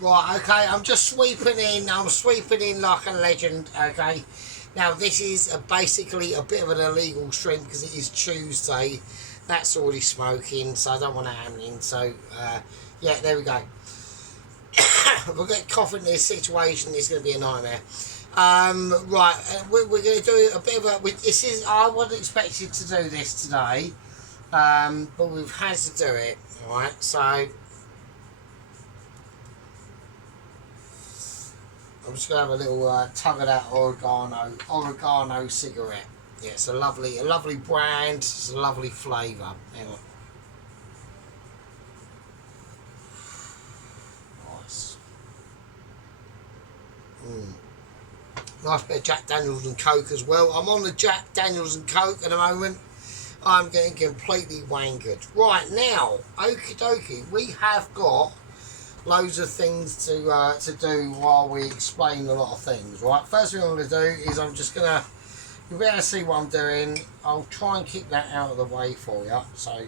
Right, okay, I'm just sweeping in. I'm sweeping in like a legend, okay? Now, this is basically a bit of an illegal stream because it is Tuesday. That's already smoking, so I don't want to ham in. So, yeah, there we go. If we get caught in this situation, it's going to be a nightmare. Right, we're going to do a bit of a. This is. I wasn't expected to do this today, but we've had to do it. All right, so I'm just going to have a little tug of that oregano cigarette. Yeah, it's a lovely brand. It's a lovely flavour. Hang on. Nice. Nice bit of Jack Daniels and Coke as well. I'm on the Jack Daniels and Coke at the moment. I'm getting completely wankered. Right now, okie dokie, we have got loads of things to do while we explain a lot of things. Right, first thing I'm going to do is I'm just going to, you'll be able to see what I'm doing. I'll try and keep that out of the way for you. So,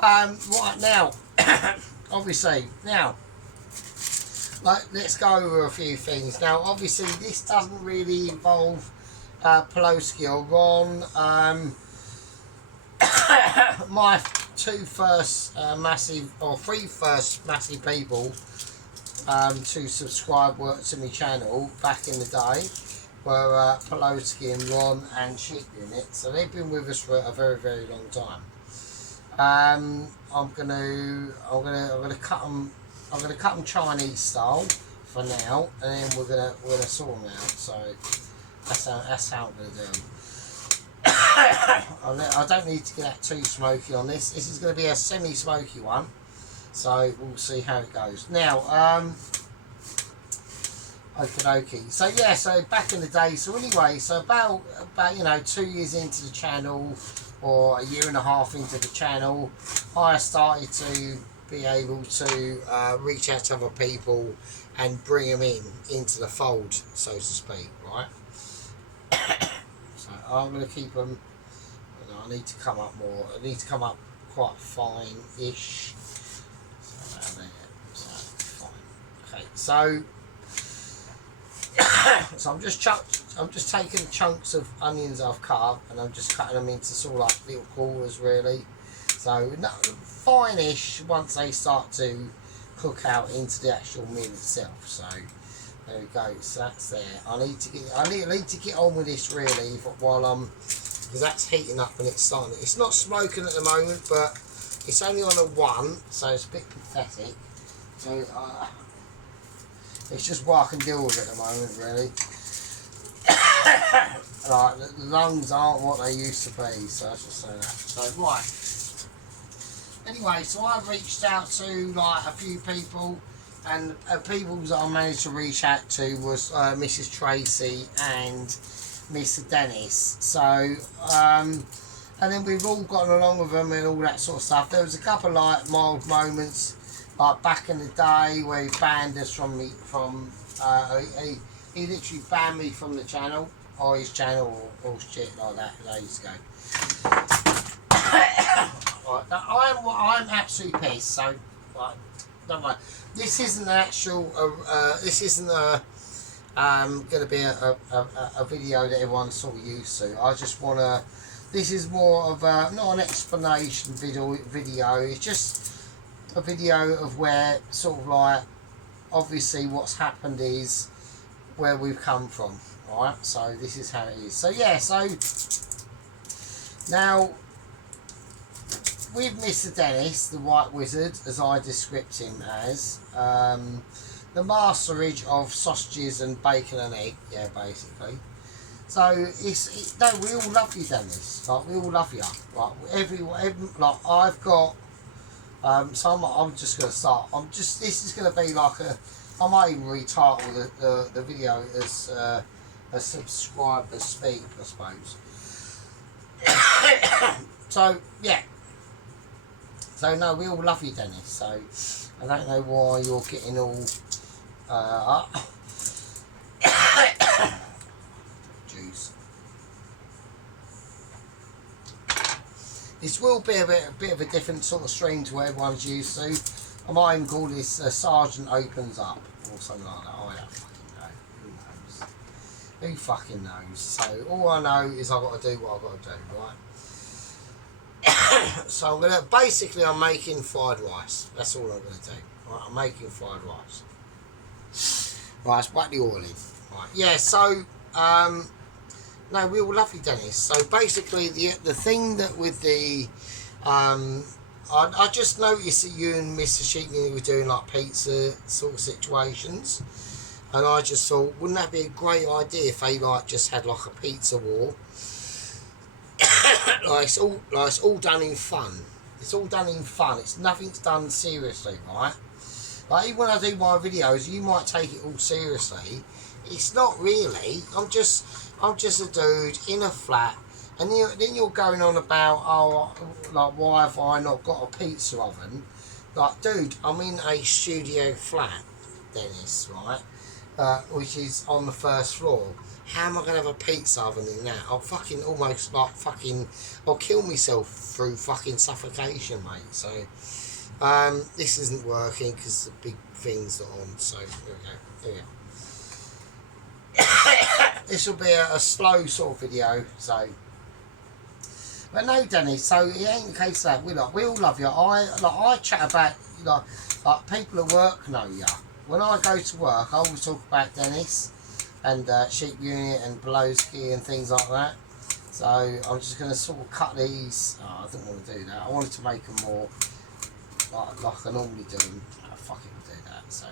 right now, obviously, now, let's go over a few things. Now, obviously, this doesn't really involve Pelosi or Ron. My three first massive people to subscribe to my channel back in the day were Pelosi and Ron and Shit Unit. So they've been with us for a very, very long time. I'm gonna cut them. I'm gonna cut them Chinese style for now, and then we're gonna saw them out. So that's how I'm gonna do them. I don't need to get that too smoky on this. This is going to be a semi-smoky one, so we'll see how it goes. Now, okie dokie. So yeah, so back in the day. So anyway, so about 2 years into the channel, or a year and a half into the channel, I started to be able to reach out to other people and bring them into the fold, so to speak, right? So I'm going to keep them. I need to come up more. I need to come up quite fine-ish. So there. So fine. Okay. So so I'm just taking chunks of onions I've cut and I'm just cutting them into sort of like little quarters, really. So fine-ish once they start to cook out into the actual meal itself. So there we go. So that's there. I need to get on with this really while I'm, because that's heating up and it's starting. It's not smoking at the moment, but it's only on a 1, so it's a bit pathetic. So it's just what I can deal with at the moment, really. Like the lungs aren't what they used to be, so I should say that. So right. Anyway, so I've reached out to like a few people. And people that I managed to reach out to was Mrs. Tracy and Mr. Dennis. So, and then we've all gotten along with them and all that sort of stuff. There was a couple of like mild moments, like back in the day where he banned us from he literally banned me from the channel, or his channel, or shit like that. Days ago. Right, now I'm absolutely pissed. So, like, don't worry. This isn't actual. This isn't going to be a video that everyone's sort of used to. I just want to. This is more of a, not an explanation video. It's just a video of where sort of like, obviously what's happened is where we've come from. Right. So this is how it is. So yeah. So now, with Mr. Dennis, the White Wizard, as I described him as, the masterage of sausages and bacon and egg, yeah, basically. So no, we all love you, Dennis. Like, we all love you. Like every like I've got. So I'm just gonna start. This is gonna be like a. I might even retitle the video as a subscriber speak, I suppose. So yeah. So no, we all love you, Dennis. So I don't know why you're getting all juice. This will be a bit of a different sort of stream to what everyone's used to. I might even call this Sergeant Opens Up or something like that. I don't fucking know. Who knows? Who fucking knows? So all I know is I've got to do what I've got to do, right? So I'm gonna basically I'm making fried rice. That's all I'm gonna do. Right, I'm making fried rice. Right, let's whack the oil in. Right, yeah. So no, we were lovely, Dennis. So basically, the thing that with the I just noticed that you and Mr. Sheepney were doing like pizza sort of situations, and I just thought, wouldn't that be a great idea if they like just had like a pizza war? It's all done in fun. It's all done in fun. It's nothing's done seriously, right? Like even when I do my videos, you might take it all seriously. It's not really. I'm just a dude in a flat, and then you're going on about, oh, like why have I not got a pizza oven? Like, dude, I'm in a studio flat, Dennis, right? Which is on the first floor. How am I going to have a pizza oven in that? I'll fucking almost like fucking, I'll kill myself through fucking suffocation, mate. So, this isn't working because the big things are on. So, here we go. Here we go. This will be a slow sort of video, so. But no, Dennis. So it ain't the case that we all love you. I chat about like people at work know you. When I go to work, I always talk about Dennis and Sheep Unit and Blowski and things like that. So I'm just going to sort of cut these. Oh, I didn't want to do that. I wanted to make them more like I normally do them. I fucking do that. So.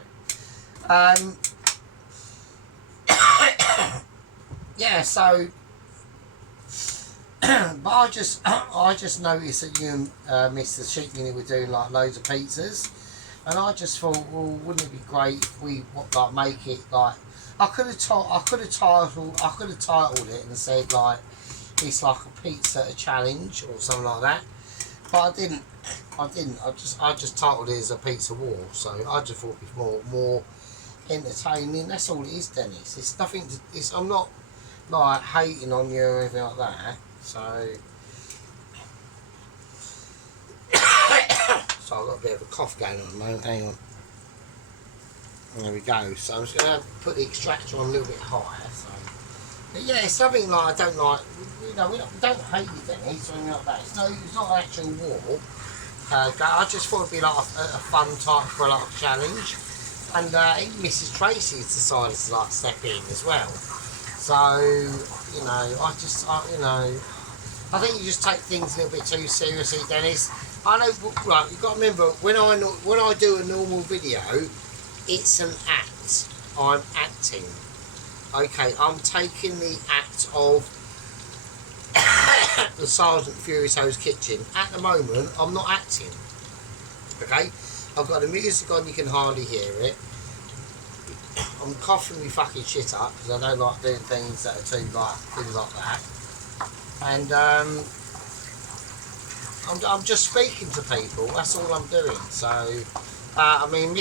Yeah, so but I just noticed that you and Mr. Sheep Unit were doing like loads of pizzas, and I just thought, well, wouldn't it be great if we like make it like I could have titled it and said like it's like a pizza challenge or something like that, but I didn't. I just titled it as a pizza war. So I just thought it was more entertaining. That's all it is, Dennis. It's nothing to, I'm not like hating on you or anything like that. So so I've got a bit of a cough going on at the moment. Hang on. There we go. So I'm just going to put the extractor on a little bit higher. So, but yeah, it's something like I don't like. We don't hate you, Dennis, or anything like that. It's not an actual war. I just thought it'd be like a fun type for like a challenge. And even Mrs. Tracy's decided to like step in as well. So, I think you just take things a little bit too seriously, Dennis. I know, right, you've got to remember, when I do a normal video, it's an act. I'm acting. Okay, I'm taking the act of the Sergeant Furioso's kitchen. At the moment, I'm not acting. Okay? I've got the music on, you can hardly hear it. I'm coughing my fucking shit up because I don't like doing things that are too like things like that. And I'm just speaking to people. That's all I'm doing. So I mean, I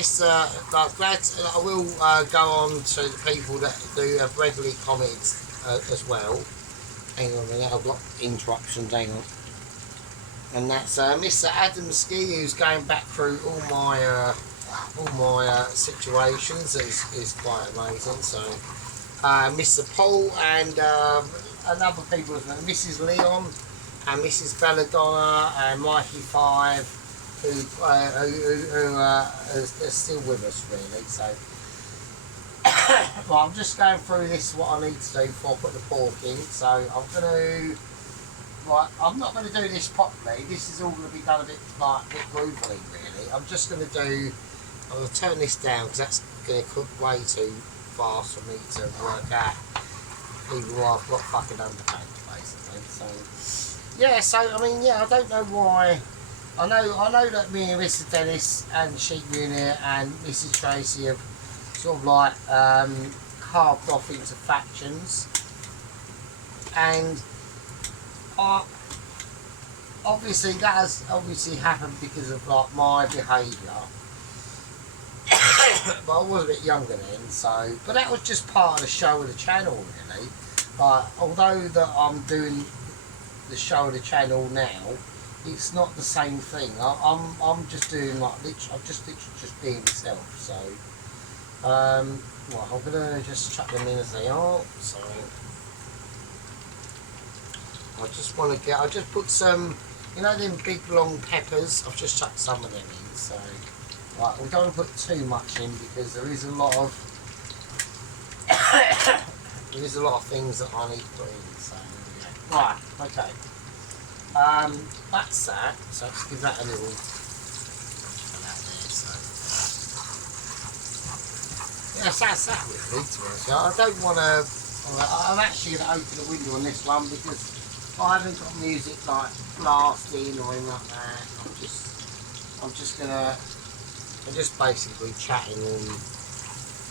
will go on to the people that have regularly commented as well. Hang on a minute, I've got interruptions. Hang on. And that's Mr. Adam Ski, who's going back through all my situations. Is quite amazing. So Mr. Paul and other people, Mrs. Leon and Mrs. Belladonna and Mikey 5, who are still with us really. So well, I'm just going through this what I need to do before I put the pork in. So I'm going to. Right, I'm not going to do this properly. This is all going to be done a bit groovily, really. I'm just going to I'm going to turn this down because that's going to cook way too fast for me to work out. Even though I've got fucking underpants, basically. So, yeah. So I mean, yeah. I don't know why. I know that me and Mr. Dennis and Sheep Unit and Mrs. Tracy have sort of like carved off into factions, and. Obviously that has happened because of like my behaviour. But I was a bit younger then, so but that was just part of the show of the channel really. But although that I'm doing the show of the channel now, it's not the same thing. I'm just doing like literally, I'm just literally just being myself. So well, I'm gonna just chuck them in as they are. So I just want to get. I just put some, you know, them big long peppers. I've just chucked some of them in. So right, we don't put too much in because there is a lot of there's a lot of things that I need to put in. So yeah. Right, okay. That's that. So let's give that a little. Yes, that's that really, to be honest. I don't want to. I'm actually going to open the window on this one because I haven't got music like blasting or anything like that. I'm just basically chatting and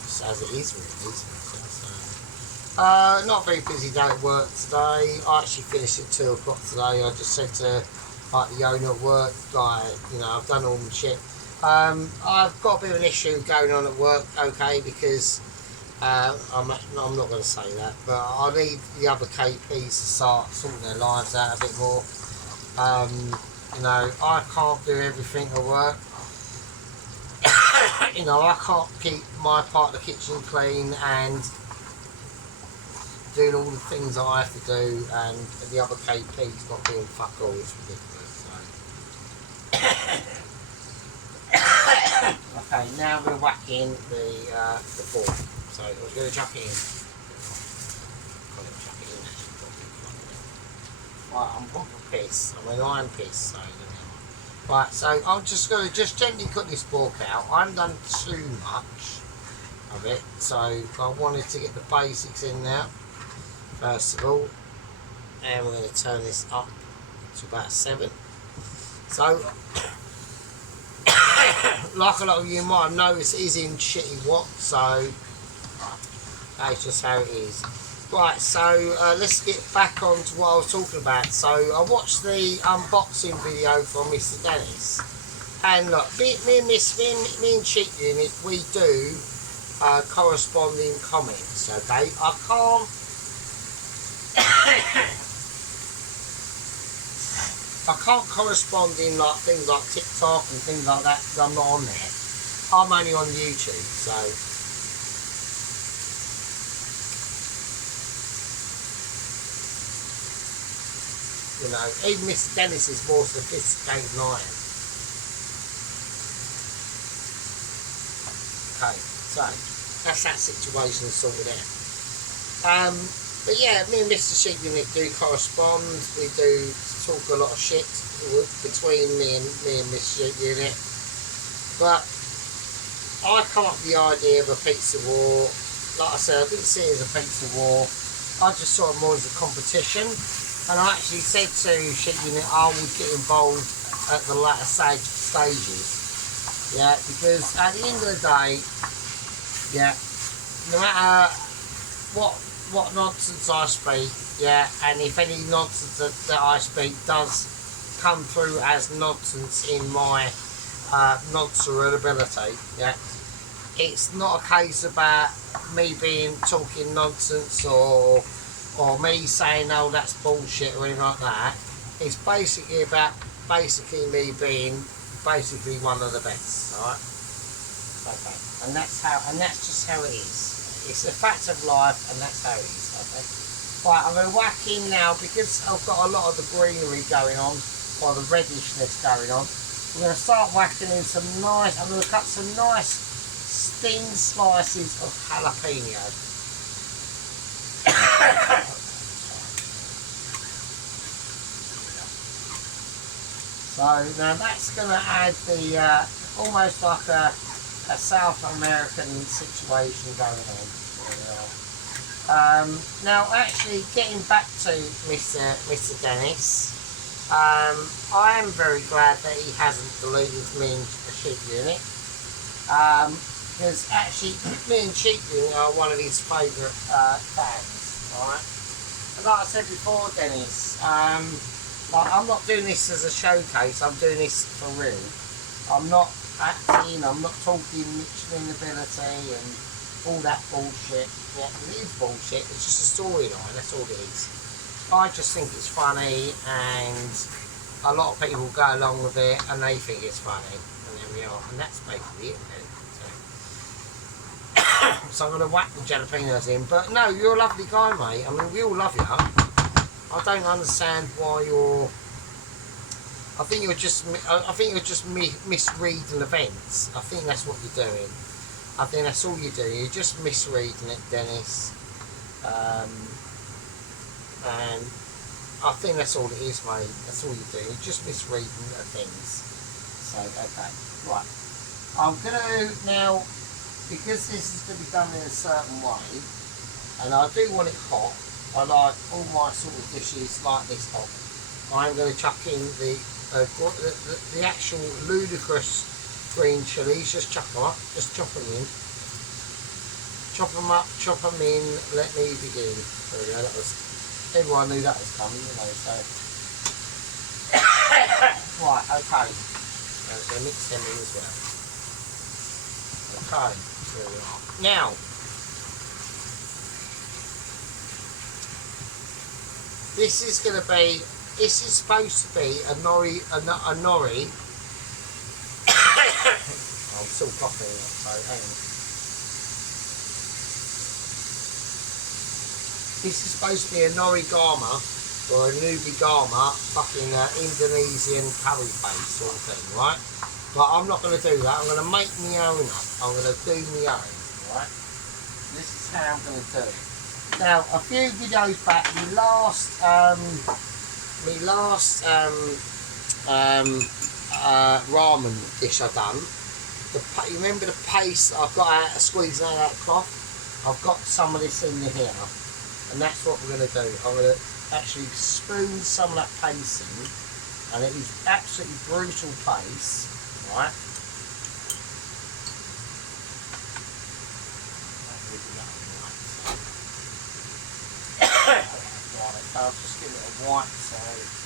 just as it is really. So, not a very busy day at work today. I actually finished at 2 o'clock today. I just said to like the owner at work, like, you know, I've done all my shit. I've got a bit of an issue going on at work, okay, because I'm not going to say that, but I need the other KPs to start sorting their lives out a bit more. You know, I can't do everything at work. You know, I can't keep my part of the kitchen clean and doing all the things that I have to do, and the other KP's not doing fuck all. It's ridiculous. So. Okay, now we're whacking the ball. So I was going to chuck it in. Right, I'm proper pissed. I'm an iron piss. So right, so I'm just going to just gently cut this fork out. I haven't done too much of it, so I wanted to get the basics in now. First of all, and we're going to turn this up to about 7. So. Like a lot of you might have noticed, it is in shitty watt, so that's just how it is. Right, so let's get back on to what I was talking about. So I watched the unboxing video from Mr. Dennis, and look, me and Cheap Unit, we do corresponding comments, okay? I can't I can't correspond in like things like TikTok and things like that because I'm not on there. I'm only on YouTube, so you know, even Mr. Dennis is more sophisticated than I am. Okay, so that's that situation sorted out. But yeah, me and Mr. Sheep Unit do correspond. We do talk a lot of shit between me and Mr. Sheep Unit. But I come up with the idea of a pizza war. Like I said, I didn't see it as a pizza war. I just saw it more as a competition. And I actually said to Sheep Unit I would get involved at the latter stages. Yeah, because at the end of the day, yeah, no matter what nonsense I speak, yeah, and if any nonsense that I speak does come through as nonsense in my nonsense ability, yeah, it's not a case about me talking nonsense or me saying, oh, that's bullshit or anything like that. It's basically about me being basically one of the best, alright? Okay, and that's just how it is. It's a fact of life, and that's how it is, okay? Right, I'm going to whack in now, because I've got a lot of the greenery going on, or the reddishness going on. I'm going to start whacking in I'm going to cut some nice thin slices of jalapeno. So now that's going to add the, almost like a South American situation going on. Now, actually, getting back to Mr. Dennis, I am very glad that he hasn't deleted me and Sheep Unit, because actually, me and Sheep Unit are one of his favourite fans, alright? And like I said before, Dennis, like, I'm not doing this as a showcase, I'm doing this for real. I'm not acting, I'm not talking Michelin ability and all that bullshit. Yeah, it is bullshit, it's just a storyline, that's all it is. I just think it's funny, and a lot of people go along with it and they think it's funny, and there we are, and that's basically it, really. So I'm going to whack the jalapenos in, but no, you're a lovely guy, mate. I mean, we all love you. I don't understand why you're. I think you're just misreading events. I think that's what you're doing. I think that's all you're doing. You're just misreading it, Dennis. And I think that's all it is, mate. That's all you're doing. You're just misreading things. So, okay. Right. I'm going to now, because this is going to be done in a certain way, and I do want it hot. I like all my sort of dishes like this hot. I'm going to chuck in the actual ludicrous green chilies. Just chuck them up. Just chop them in. Chop them up, chop them in. Let me begin. There we go. That was. Everyone knew that was coming, you know, so. Right, okay. I'm going to mix them in as well. Okay, there we are. Now, this is supposed to be a nori. I'm still coughing, so hang on. This is supposed to be a norigama or a nubigama fucking Indonesian curry paste sort of thing, right? But I'm not going to do that. I'm going to make my own up. I'm going to do my own, right? This is how I'm going to do it. Now, a few videos back, my last ramen dish I done. You remember the paste I've got out of squeezing out that cloth? I've got some of this in here. And that's what we're going to do. I'm going to actually spoon some of that paste in, and it is absolutely brutal paste, right? Right, so I'll just give it a white side.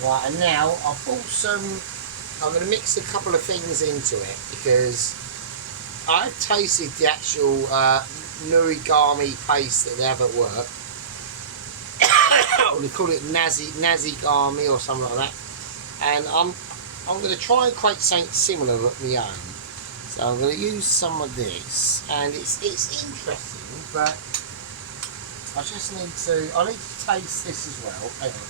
Right, and now I've bought I'm going to mix a couple of things into it because I've tasted the actual nurigami paste that they have at work. They call it nazigami or something like that. And I'm going to try and create something similar of my own. So I'm going to use some of this, and it's interesting, but I need to taste this as well. Hang on.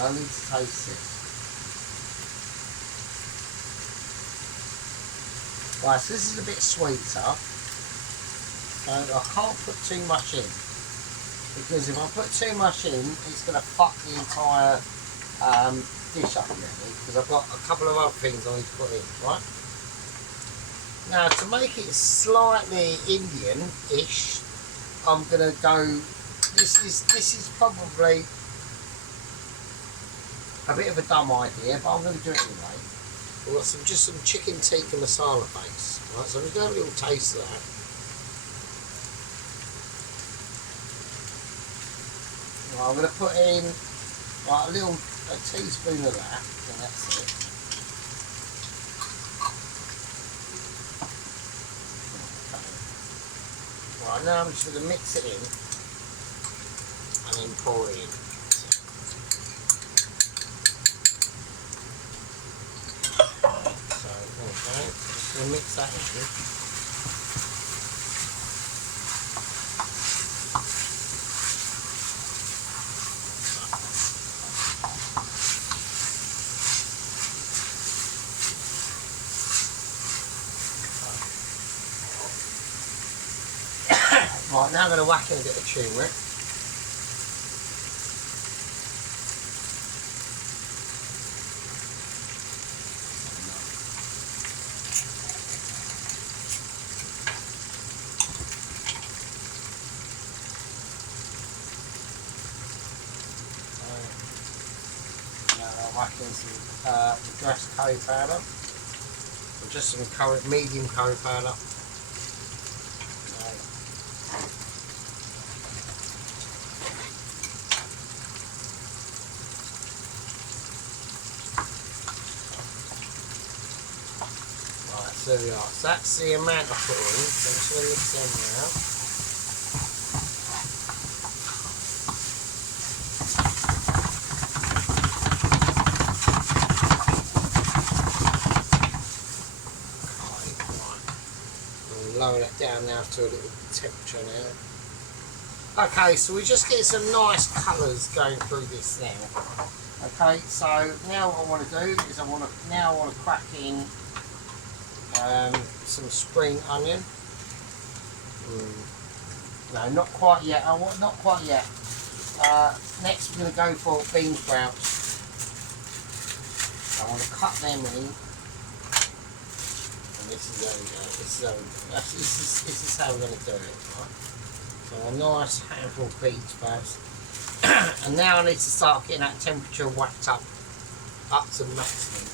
I need to taste this. Right, so this is a bit sweeter. So I can't put too much in. Because if I put too much in, it's going to fuck the entire dish up really. Because I've got a couple of other things I need to put in, right? Now to make it slightly Indian-ish, I'm going to go, this is probably a bit of a dumb idea, but I'm going to do it anyway. We've got just some chicken tikka masala base. Right, so I'm going to have a little taste of that. Right, I'm going to put in a teaspoon of that, and that's it. Okay. Right, now I'm just going to mix it in and then pour it in. Okay, just going to mix that in. Right, now I'm going to whack in a bit of turmeric. Whack in some dressed curry powder, or just some medium curry powder. Right, so there we are. So that's the amount I put in. So I'm just going to mix them now. Lower that down now to a little temperature now. Okay, so we just get some nice colours going through this now. Okay, so now what I want to do is I want to crack in some spring onion. No, not quite yet. Not quite yet. Next, we're going to go for bean sprouts. I want to cut them in. This is how we go. This is how we're going to do it, right? So a nice handful of bean sprouts. And now I need to start getting that temperature whacked up to maximum.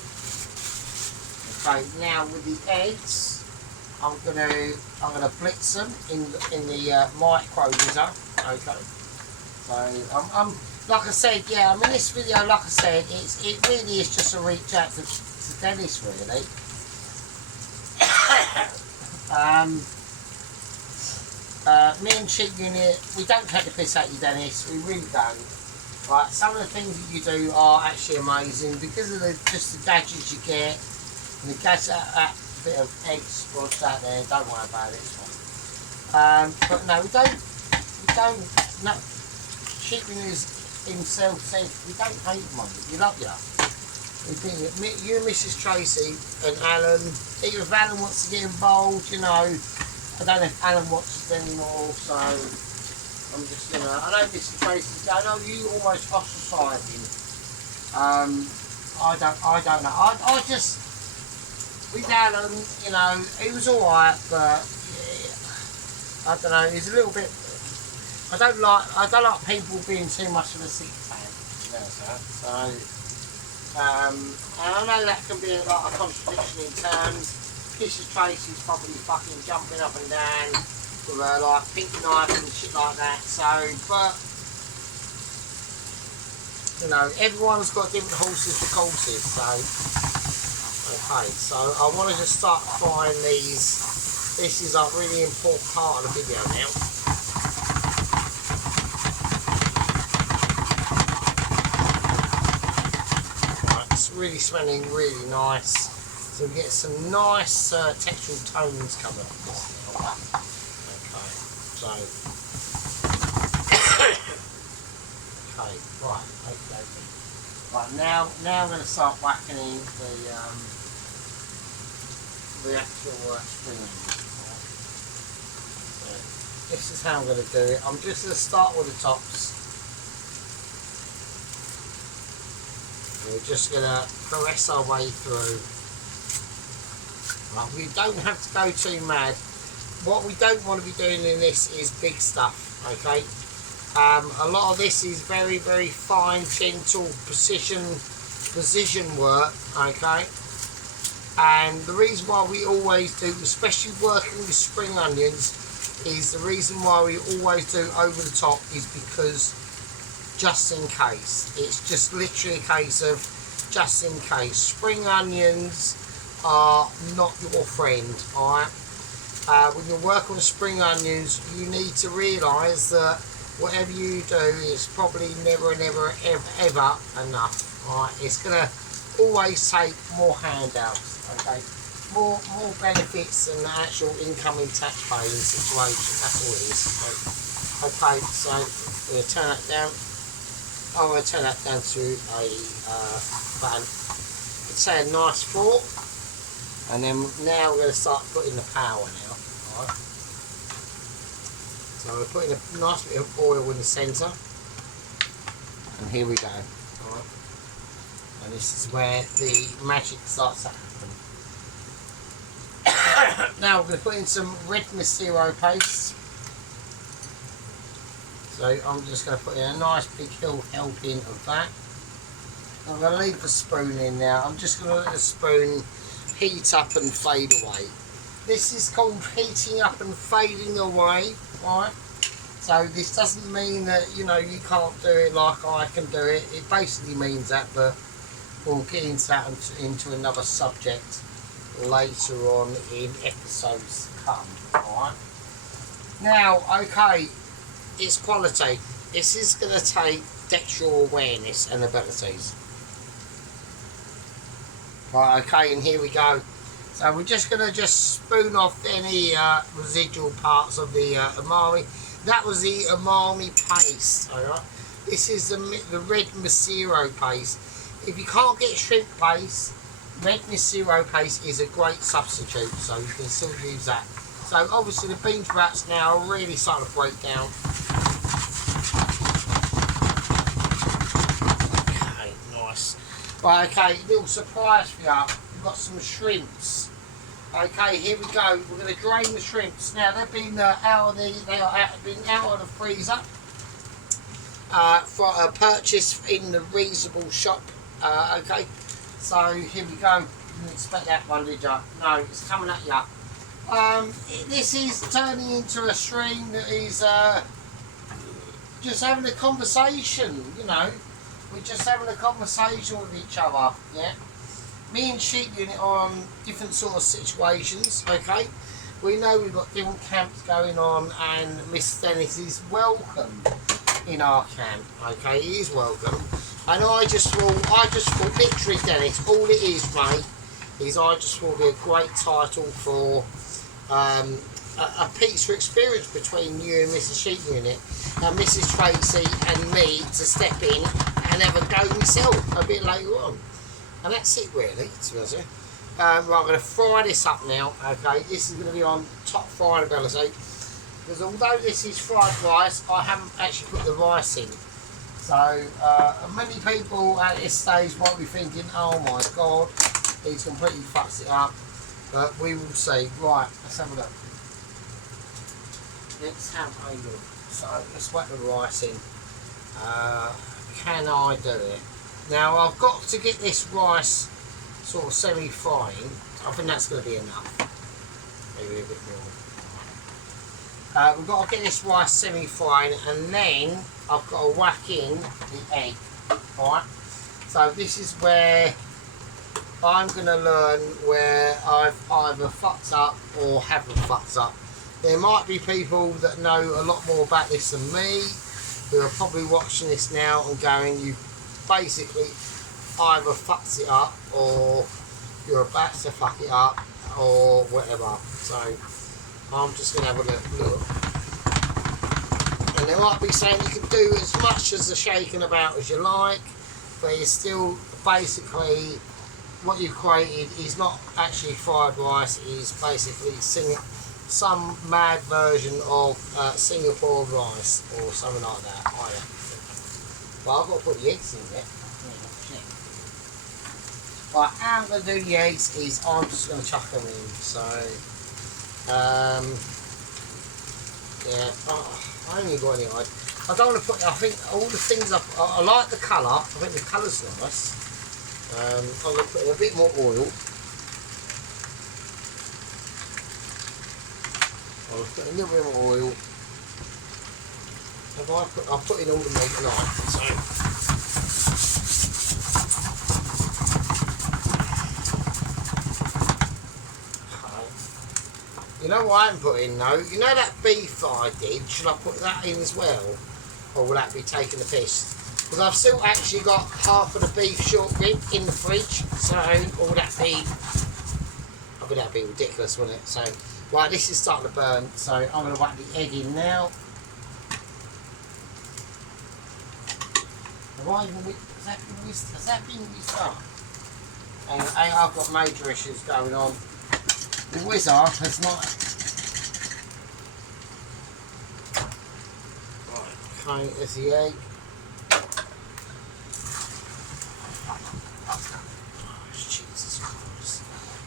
Okay, now with the eggs, I'm gonna blitz them in the microvisor. Okay. So I'm like I said, yeah. I mean, this video, like I said, it really is just a reach out to Dennis, really. Me and Cheap Unit, we don't take the piss out of you, Dennis. We really don't. Right, some of the things that you do are actually amazing because of just the gadgets you get and the gadgets, that bit of egg sprots out there. Don't worry about it. It's fine. But no, we don't. No, Cheap Unit himself said we don't hate money. We love you. We think that you and Mrs. Tracy and Alan, even if Alan wants to get involved, you know, I don't know if Alan watches anymore, so I'm just gonna. I know Mrs. Tracy. I know you almost ostracised him. I don't know. I just with Alan, you know, he was all right, but yeah, I don't know. He's a little bit. I don't like people being too much of a sick tank. You know, so. And I know that can be like a contradiction in terms. Mrs. Tracy's probably fucking jumping up and down with her like pink knife and shit like that. So, but you know, everyone's got different horses for courses. So, okay, so I want to just start frying these. This is a really important part of the video now. Really smelling really nice, so we get some nice textural tones coming off this now. Okay, so okay, right, now I'm going to start whacking in the actual spring onions. So this is how I'm going to do it. I'm just going to start with the tops. We're just going to press our way through. Right, we don't have to go too mad. What we don't want to be doing in this is big stuff, okay? A lot of this is very, very fine, gentle, precision work, okay? And the reason why we always do, especially working with spring onions, is the reason why we always do over the top is because just in case. It's just literally a case of just in case. Spring onions are not your friend, alright? When you're working with spring onions, you need to realise that whatever you do is probably never ever enough, alright? It's going to always take more handouts, okay? More benefits than the actual incoming tax paying situation. That's all it is. Okay, so we're going to turn that down. I'm going to turn that down to a let's say a nice 4, and then now we're going to start putting the power now. Alright. So we're putting a nice bit of oil in the centre, and here we go. Alright. And this is where the magic starts to happen. Now we're going to put in some red Massero paste. So I'm just going to put in a nice big helping of that. I'm going to leave the spoon in now. I'm just going to let the spoon heat up and fade away. This is called heating up and fading away, right? So this doesn't mean that, you know, you can't do it like I can do it. It basically means that, but we'll get into that into another subject later on in episodes to come. Alright. Now, okay, it's quality. This is going to take textual awareness and abilities. Right, okay, and here we go. So we're just going to spoon off any residual parts of the umami. That was the umami paste, alright. This is the red Massero paste. If you can't get shrimp paste, red Massero paste is a great substitute, so you can still use that. So obviously the bean sprouts now are really starting to break down. Okay, nice. Right, okay, little surprise for you. We've got some shrimps. Okay, here we go. We're going to drain the shrimps. Now they've been out of the freezer for a purchase in the reasonable shop. Okay, so here we go. You didn't expect that one, did you? No, it's coming at you. This is turning into a stream that is just having a conversation. You know, we're just having a conversation with each other. Yeah. Me and Sheep Unit are on different sort of situations, okay? We know we've got different camps going on, and Miss Dennis is welcome in our camp, okay? He is welcome. And I just thought, literally, Dennis, all it is, mate, is I just thought it'd be a great title for a pizza experience between you and Mrs. Sheep Unit, and Mrs. Tracy and me to step in and have a go myself a bit later on. And that's it really, to be honest with you. Right, I'm going to fry this up now, okay? This is going to be on top fried ability. Because although this is fried rice, I haven't actually put the rice in. So, many people at this stage might be thinking, oh my god, he's completely fucks it up. But we will see. Right, let's have a look. Let's have a look. So, let's whack the rice in. Can I do it? Now I've got to get this rice sort of semi-fine. I think that's going to be enough. Maybe a bit more. We've got to get this rice semi-fine, and then I've got to whack in the egg. Alright? So this is where I'm going to learn where I've either fucked up or haven't fucked up. There might be people that know a lot more about this than me, who are probably watching this now and going, you basically either fucked it up or you're about to fuck it up or whatever. So I'm just going to have a look. And they might be saying you can do as much as the shaking about as you like, but it's still basically what you've created is not actually fried rice, it is basically some mad version of Singapore rice or something like that. Well, I've got to put the eggs in there. Right, how I'm going to do the eggs is I'm just going to chuck them in. So, yeah, I only got any. I don't want to put, I think all the things, I like the colour, I think the colour's nice. I'm going to put in a bit more oil. I'll put a little bit more oil. I'll put in all the meat tonight, so. You know what I haven't put in though? You know that beef I did, should I put that in as well? Or will that be taking the piss? Because I've still actually got half of the beef short rib in the fridge, so or would that be, I mean that'd be ridiculous, wouldn't it? So, right, this is starting to burn, so I'm going to whack the egg in now. Has that been whizzed up? And I've got major issues going on. The whiz off has not. Right, okay, there's the egg. Oh, Jesus Christ.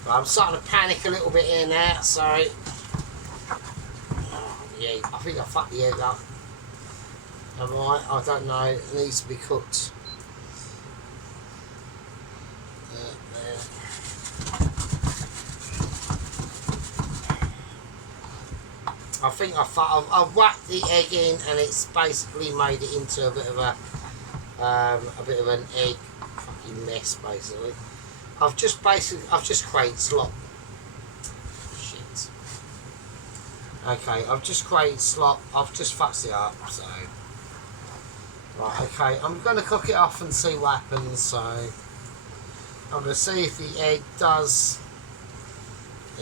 Right, I'm starting to panic a little bit here now, so. Oh, the egg. I think I fucked the egg up. Alright, I don't know, it needs to be cooked. There. I think I've whacked the egg in and it's basically made it into a bit of an egg fucking mess basically. I've just created slop Okay, I've just created slop. I've just fucked it up, so. Right, okay, I'm going to cook it off and see what happens, so. I'm going to see if the egg does.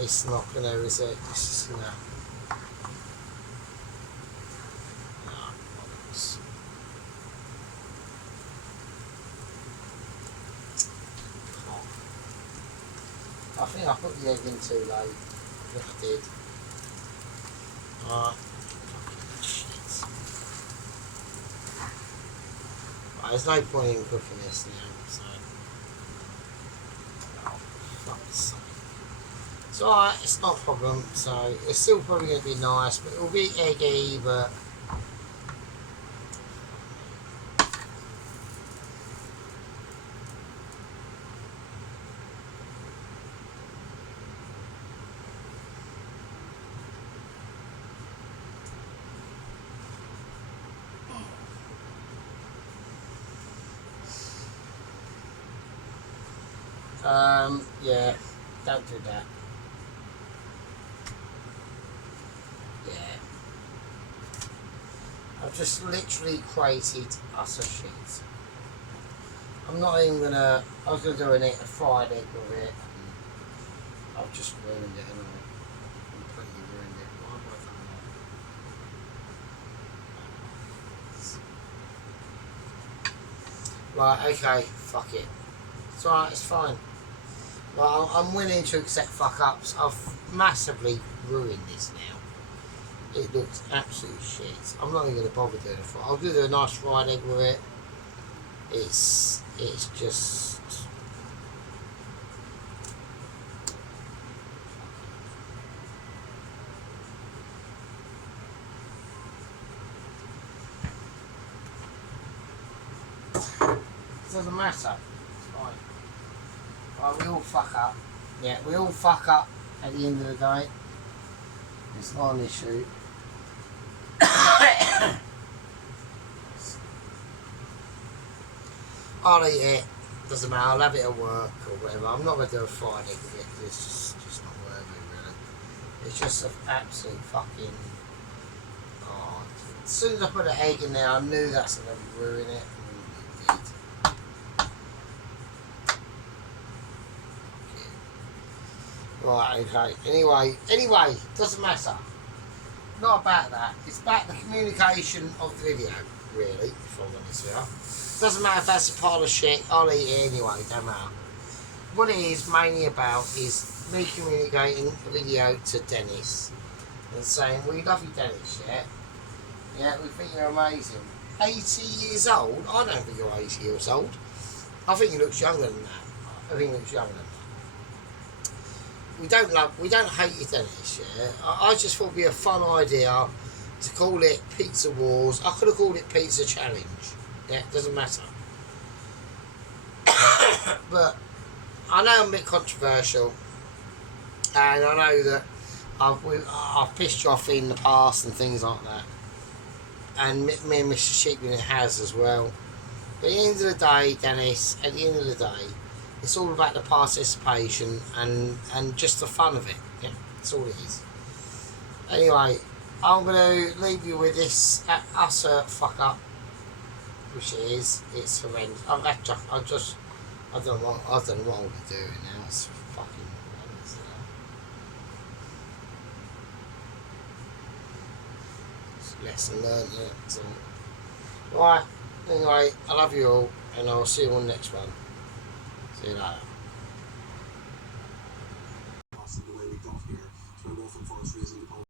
It's not going to, is it? It's just going to. I think I put the egg in too late. I think I did. Alright. Shit. Right, there's no point in cooking this now, so. Oh, fuck's sake. It's alright, it's not a problem, so it's still probably going to be nice, but it'll be eggy, but. Yeah, don't do that. Yeah. I've just literally created utter shit. I'm not even gonna, I was gonna do a fried egg with it, and I've just ruined it, and I completely ruined it. Why have I done that? Right, okay, fuck it. It's alright, it's fine. Well, I'm willing to accept fuck ups. I've massively ruined this now. It looks absolute shit. I'm not even going to bother doing it. I'll do a nice fried egg with it. It's just. It doesn't matter. It's fine. Right, we all fuck up. Yeah, we all fuck up at the end of the day. It's not an issue. I'll eat it. Doesn't matter. I'll have it at work or whatever. I'm not going to do a fried egg with it because it's just not worth it, really. It's just an absolute fucking. Oh, as soon as I put an egg in there, I knew that's going to ruin it. And it did. Right, okay. Anyway, doesn't matter. Not about that. It's about the communication of the video, really, if I'm honest with you. Doesn't matter if that's a pile of shit, I'll eat it anyway, don't matter. What it is mainly about is me communicating a video to Dennis and saying, we love you, Dennis, yeah? Yeah, we think you're amazing. 80 years old? I don't think you're 80 years old. I think he looks younger than that. I think he looks younger than that. We don't hate you, Dennis, yeah? I just thought it'd be a fun idea to call it Pizza Wars. I could have called it Pizza Challenge. Yeah, it doesn't matter. But I know I'm a bit controversial, and I know that I've pissed you off in the past and things like that. And me and Mr. Sheepman has as well. But at the end of the day, Dennis, at the end of the day, it's all about the participation and just the fun of it. Yeah, that's all it is. Anyway, I'm going to leave you with this utter fuck up, which it is. It's horrendous. I don't know what I'll be doing now. It's fucking horrendous. It's lesson learned, yeah. So, right. Anyway, I love you all, and I'll see you on the next one. See you later. The way we got here, through an awful forest reason.